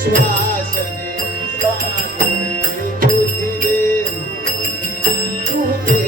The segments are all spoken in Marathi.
श्वासने ध्यास दे तू दे तू दे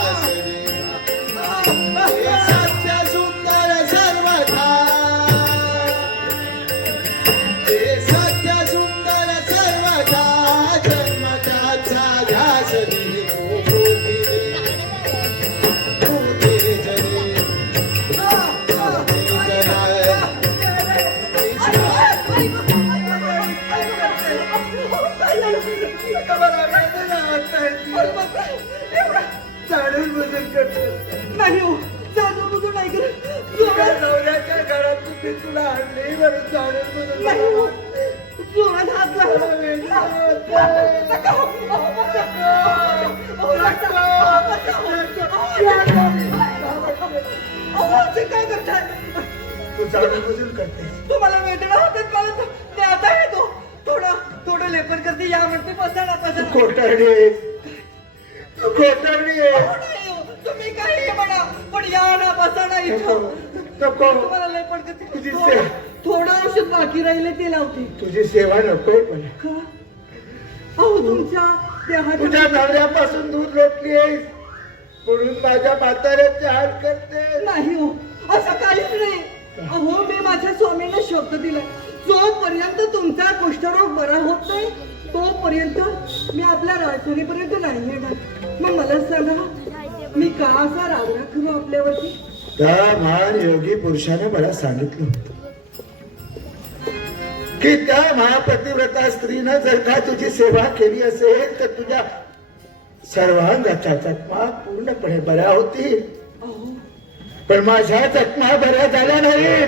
चालून बदल करतो नाही हो चालू बुजून नाही करत नवऱ्याच्या घरात तुम्ही तुला आणले बरं चालून बदल नाही हो जोरात हात लागला अहो, काय करताय तू चालून बदल करते तुम्हाला वेदना होतात मला ते आता येतो. थोडं थोडं लेपर करते या म्हणते ना बसा ना. कोटारडी आहेस. तू कोटारडी आहेस. तुम्ही काही म्हणा पण या ना बसा ना इथं. नको तुम्हाला लेपर करते. तुझी थोडं- सेवा. थोडं औषध बाकी राहिले ते लावते. तुझी सेवा नकोय पण का? अहो तुमच्या देहात तुझ्या नवऱ्यापासून दूध लोटली आहेस. म्हणून माझ्या म्हाताऱ्याचे हाल करते नाही हो असं काहीच नाही. अहो मी माझ्या स्वामींना शब्द दिलाय. जोपर्यंत तुमचा कुष्ठरोग बरा होत नाही तोपर्यंत मी आपल्या राजधानीपर्यंत नाही येणार. मग मला सांगा मी का असा रागरा करू आपल्यावरती? त्या महान योगी पुरुषाने मला सांगितलं होतं की त्या महापतिव्रता स्त्रीनं जर का तुझी सेवा केली असेल तर तुझ्या सर्वांगाच्या जखमा पूर्णपणे बऱ्या होतील. अहो. पण माझ्या जखमा बऱ्या झाल्या नाहीत.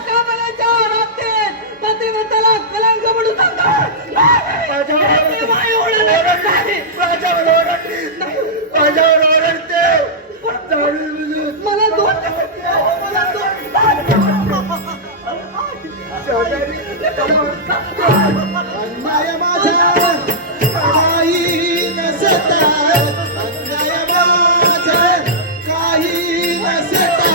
अन्याय माझा काही नसता अन्याय माझा काही नसता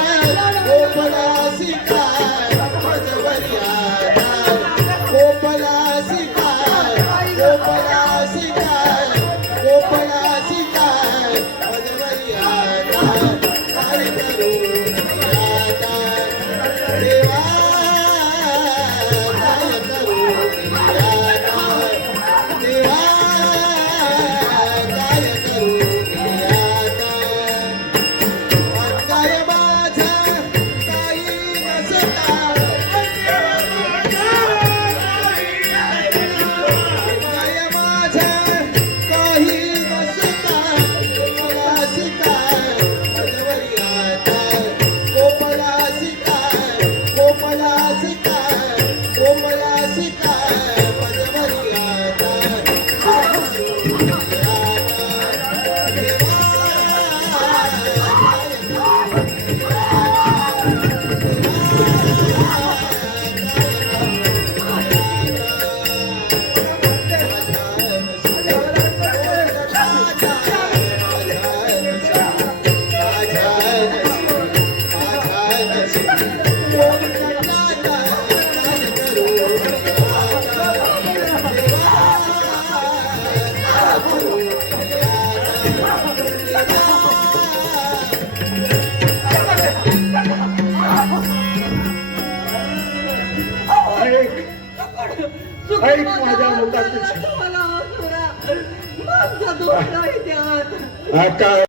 ऐक माझ्या मुलाची मला